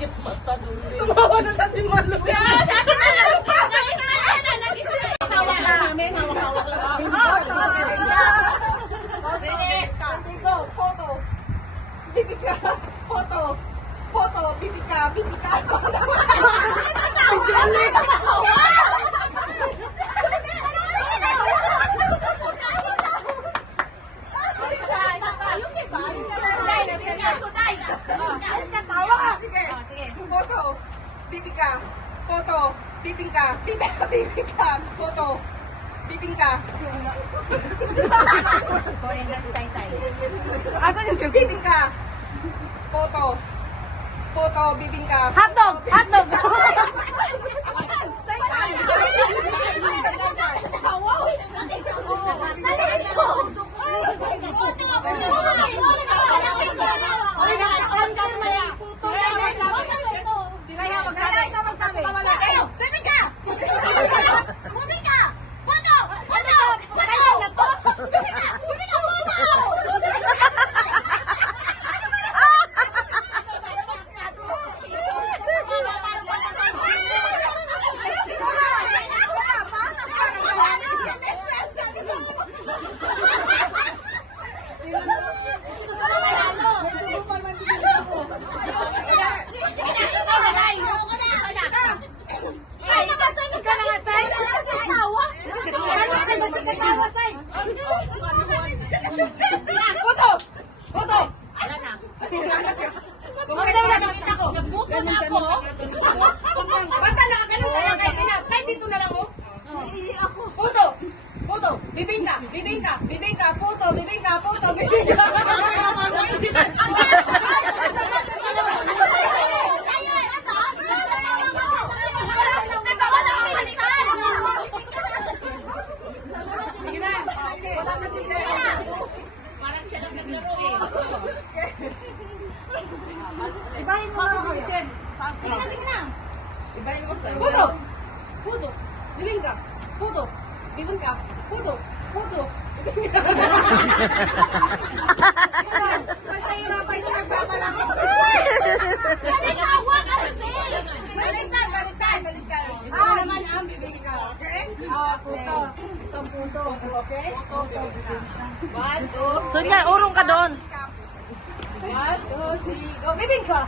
Sakit mata doon. Tumawa na sa Ate Malo. Hawak lang namin. Hawak lang namin. Go, photo. Bibika, photo. Photo, bibika, bibika. Photo, bibika, photo, bibingka, bibika, photo, bibingka. Sorry, say. Ano yung bibingka, photo, photo, bibingka. Hotdog! Hotdog! Bibingka, bibingka, bibingka, puto, bibingka, puto, bibingka. Parang siya lang naglaro eh. Ibahin mo na ako, Shen. Sige na. Ibahin mo sa'yo. Puto! Puto! Bibingka! Puto! Bibingka! Puto! Puto! Masahirapan yung nagbabalako. Nagawa ka kasi. Baliktad, baliktad, baliktad. Naman ang bibingka. Okay? Puto. Itong puto. Okay? Puto. 1, 2. So yan, urong ka doon. 1, 2, 3, go. Bibingka!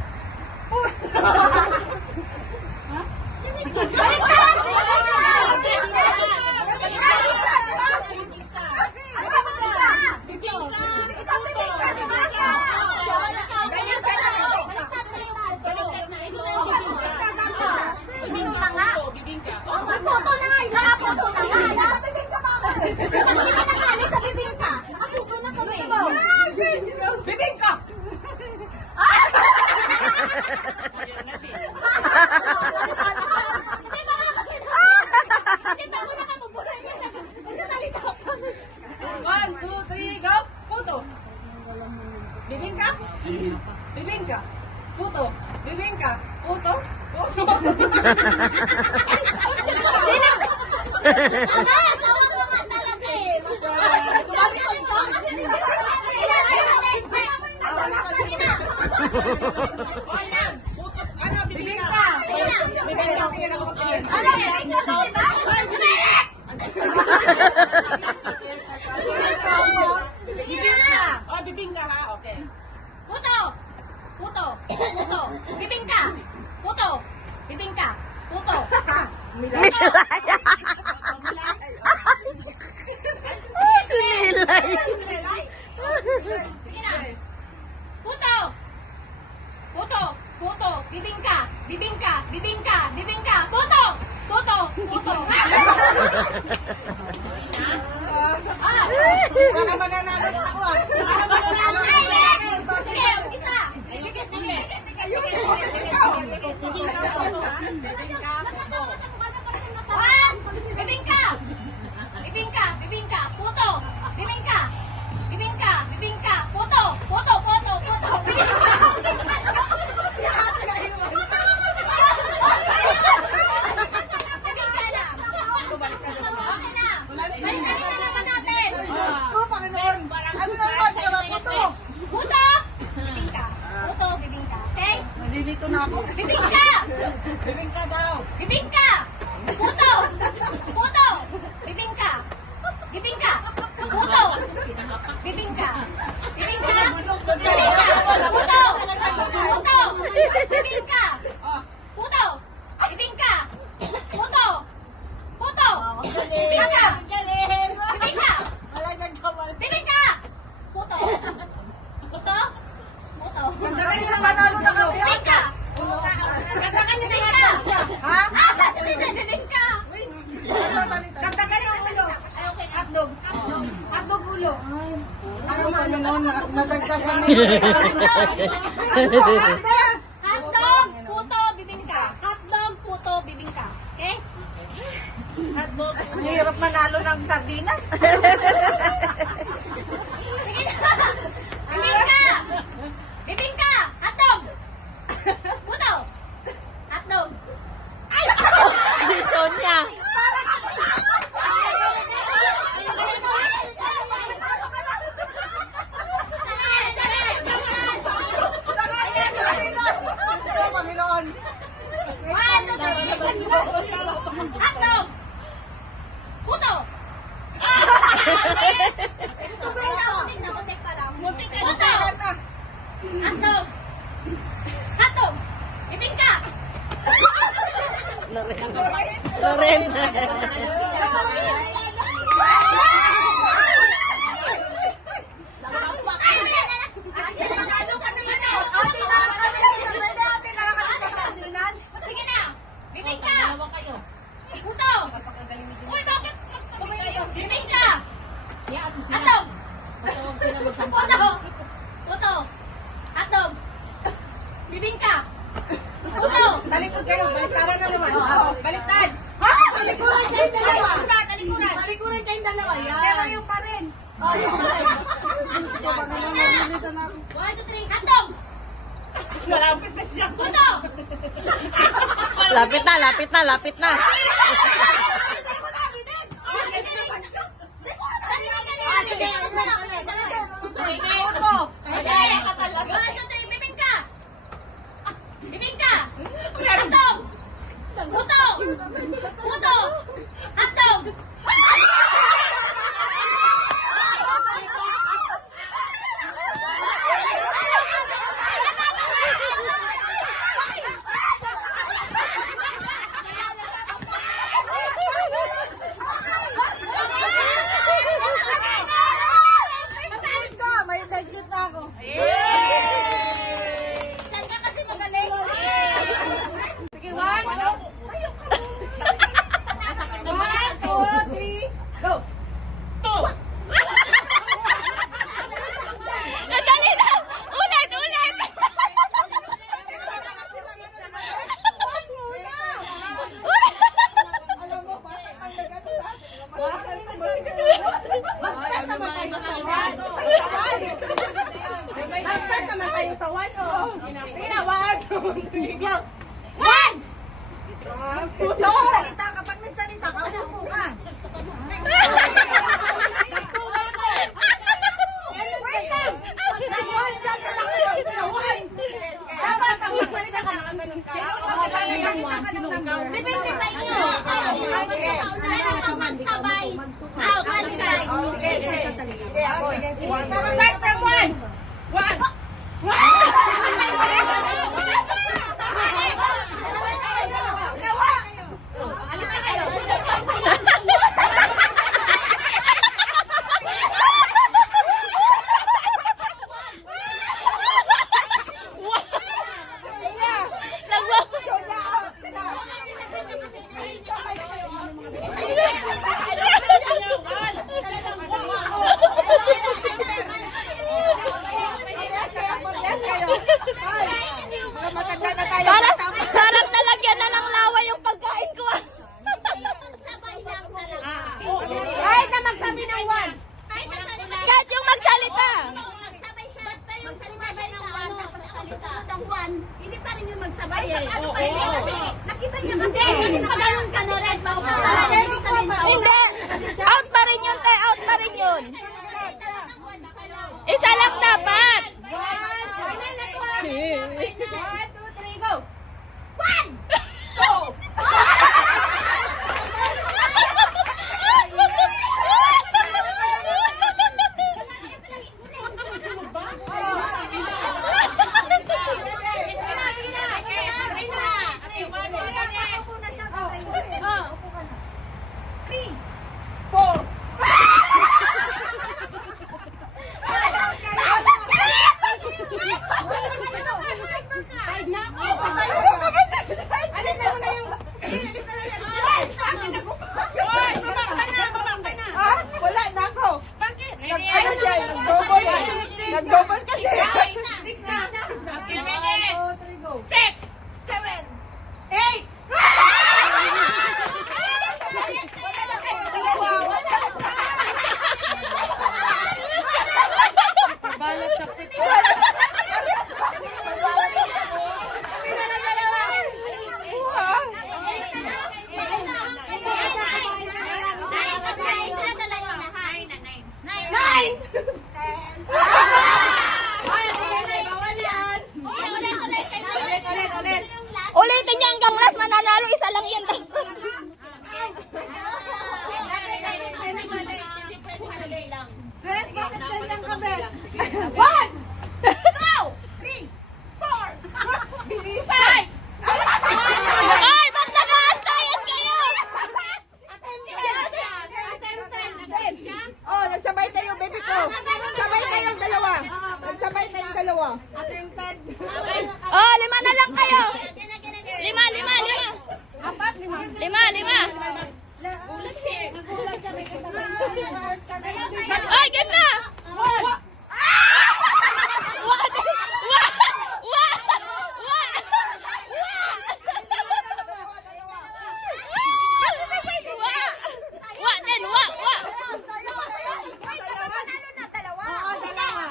Bibingka! One, two, three, go! Puto! Bibingka? Bibingka! Puto! Bibingka! Puto! Puto! Ano, bibingka? Bibingka, tingnan ako magtingin. Bibingka! Oh, bibingka ha, okay. Puto! Puto! Puto! Bibingka! Puto! Bibingka! Puto! Milaya. Si Milay. Sige na! Puto! Puto! Puto! Bibingka! Bibingka! Bibingka! Bibingka! Puto! Puto! Puto! Para mananalo ako ah. Para mananalo ako. Sige! Isa! Bibingka! Bibingka! Bibingka! Puto! Bibingka! Bibingka! Bibingka! Puto! Puto! Puto! Puto! Bibingka na! Okay na! Balikan na naman natin! Oh, Panginoon. Ano naman? Puto! Puto! Bibingka! Puto! Bibingka! Okay? nalilito na ako. Bibingka! Bibingka daw. Bibingka! Puto! Puto! Bibingka! Bibingka! Puto! Bibingka! Bibingka! Puto! Puto! Bibingka! Puto! Bibingka! Puto! Puto! Bibingka! Bibingka! Bibingka! Puto! Puto? Puto? Kantakan niyo na panalo na kami. Bibingka! Kantakan niyo bibingka! Ha? Bibingka! Kantakan niyo sa silo. Hotdog. Hotdog ulo. Ano man noon, nadagdagan na Hotdog, puto, bibingka. Hotdog, puto, bibingka. Okay? hotdog. Ang hirap manalo ng sardinas. Sige na. Bibingka. Bibingka. Hotdog. Puto. Hotdog. Si Sonia. Panginoon. One, two, three. Hotdog. Puto. Muntik pa lang. Puto. Hotdog. Hotdog. Bibingka. Loren. Sige na. Bibingka. Puto. Uy, bakit? Bibingka. Hotdog. Puto. Puto. Hotdog. Bibingka. Puto. Talikod kayo. Baliktaran na naman. Baliktad. Ha? Talikuran kayong dalawa. Talikuran. Talikuran kayong dalawa. Pero yung pa rin. One, two, three. Hotdog. Malapit na siya. Puto. Lapit na, lapit na, lapit na. Bibingka! Bibingka! Hotdog! Puto! Puto! Hotdog! May headshot na ako. Saan ka kasi magaling? Sige, one. One, two, three. Go. Dali na! Ulit, ulit! Alam mo, bakit ang lagat sa? Ay, naman tayo sa Start naman tayo sa one, oh. Sige na, one, two, three, go. One! Salita, kapag nagsalita ka, upo ka. Dapat, ang magsalita ka, nakaganon ka. Depende sa inyo. Meron magsabay. Baliktad. Start from one. Parang nalagyan na ng lawa yung pagkain ko. Magsabay lang talaga. Kahit na magsabi ng one. Kahit yung magsalita. Magsabay siya. Basta yung salita siya ng one, tapos susunod ng one, hindi pa rin yung magsabay. Ano pa rin kasi nakita niya kasi. Kasi pag ganun ka no, red pa Hindi. Out pa rin yun, te. Out pa rin yun. Isa lang dapat. One, two, three, Ulitin niya hanggang last, mananalo. Isa lang yan. Bes, bakit ganyan ka, Bes? Bilisan! Ay, ba't nag-aantayan kayo? Oh, nagsabay kayo, baby ko. Sabay kayong dalawa. Nagsabay kayong dalawa. Oh, 5 na lang kayo. 5. 5. Ay, game na!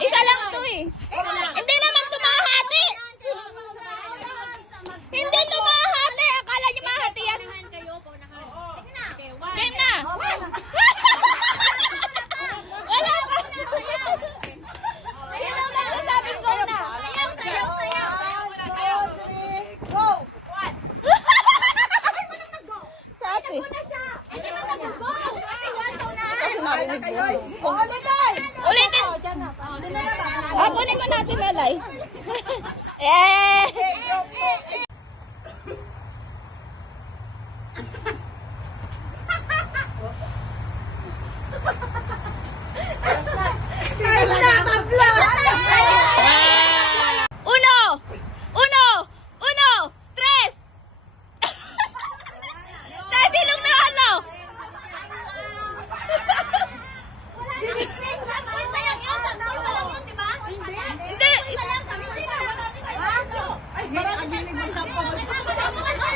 Isa lang to eh. Hindi naman tumahati. Hindi tumahati. Akala niyo mahati yan. Game na. Wala pa. Ito ba nasabing go na? Go! Sabi. Ulitin! Ulitin. Kunin mo natin, Melay. Eh. Uno, tres. Sa silong na ano? Hindi.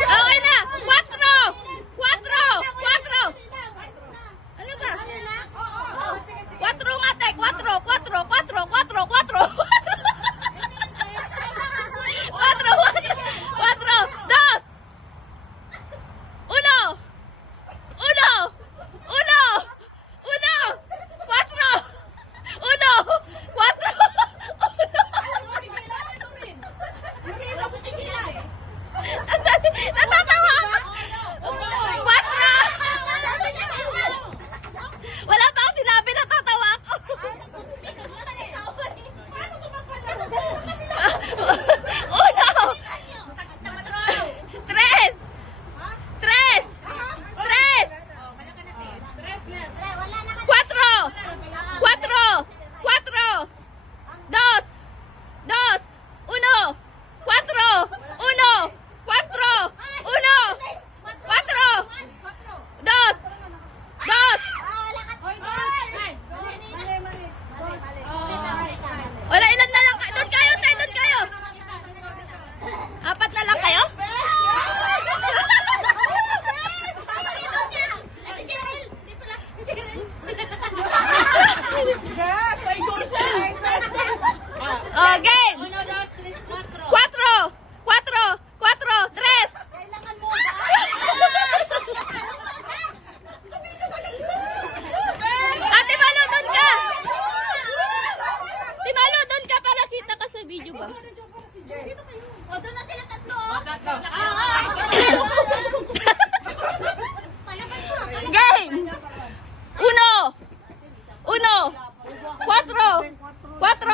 Okay na. 4. Ano ba? 4 nga, te. 4. Natatawa ako. 4. Wala pa akong sinabi, natatawa ako. 4 na lang kayo? Oh, game! 4, 3. Ate Malo, doon ka! Ate Malo, doon ka para kita ka sa video ba? O, doon na sila tatlo. Game! 1, 4, 3, 2, 4, 1,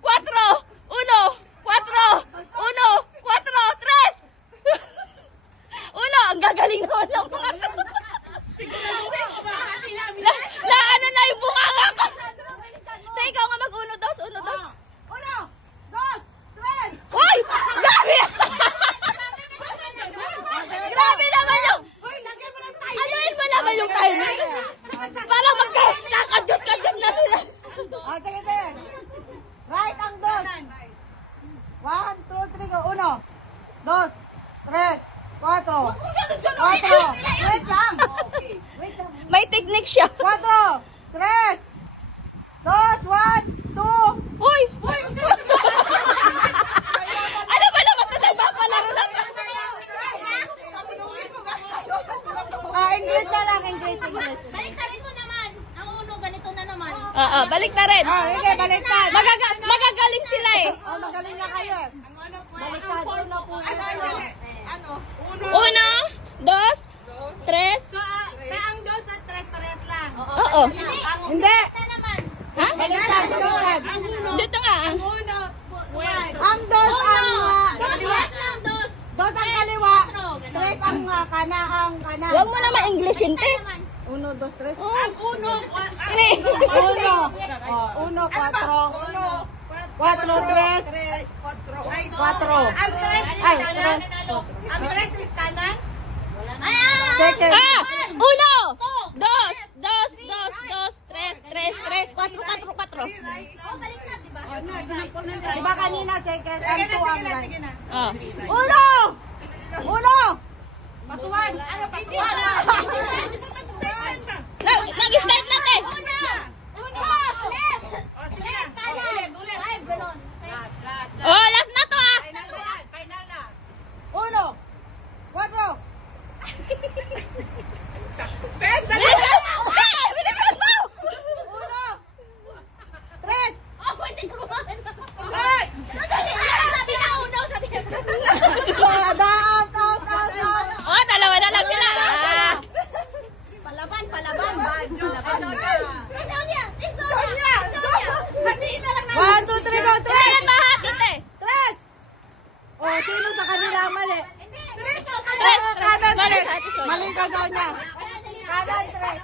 4, 1, 4, 1, 4, 1, 4, 3. Ang gagaling naman ng mga to. Ano na yung bunganga ko? Sa ikaw nga mag-1, 2, 1, 2. 1, 2, 3! Uy! Grabe! Grabe naman yung... Anuin mo naman yung timing. Parang magkakadot-kadot na sila. Sige. Right ang dos. 1, 2, 3, go. 1, 2, 3, 4. 4. Wait lang. May technique siya. 4, 3, 2, 1, 2. Uy! Ano ba naman ito? Nagpapalaro lang. English na lang. English. Balik ka rin mo naman. Ang uno, ganito na naman. Oo, balik na rin. Sige, baliktad. Magagaling sila eh. Magaling na kayo. Baliktad. Uno po. Ano? Uno, dos, tres. Ang dos at tres pares lang. Oo. Hindi. Ha? Baliktad. Baliktad. Dito nga. Uno, Ang dos ang kaliwa ng dos. dos ang kaliwa. Tres ang kanan. Huwag mo naman Englishin, te. Uno, dos, tres. Uno, Uno. Uno, cuatro. Cuatro, tres. Cuatro. Ang tres is Ay, kanan. tres. Ang tres is kanan. Second. Ah! Uno! Dos! Dos! Dos! Dos! Tres! Tres! Tres! Cuatro! Cuatro! Cuatro! Diba kanina second and two ang one. Sige na. Oh. Uno! Uno! Patuwan! Ano, patuwan? Nag-start natin! Oh, last na to ah! Uno! Cuatro! Bilisan mo! Bilisan mo! Uno! Tres! Out! Oh, dalawa na lang sila! Ah. Palaban, palaban. One, two, three, go! Tres! Ayan, mahati te! Tres! Oh, sino sa kanila mali? Tres! Kanan, Mali tres! sa ate Sonia. Mali ka daw niya. Kanan, tres.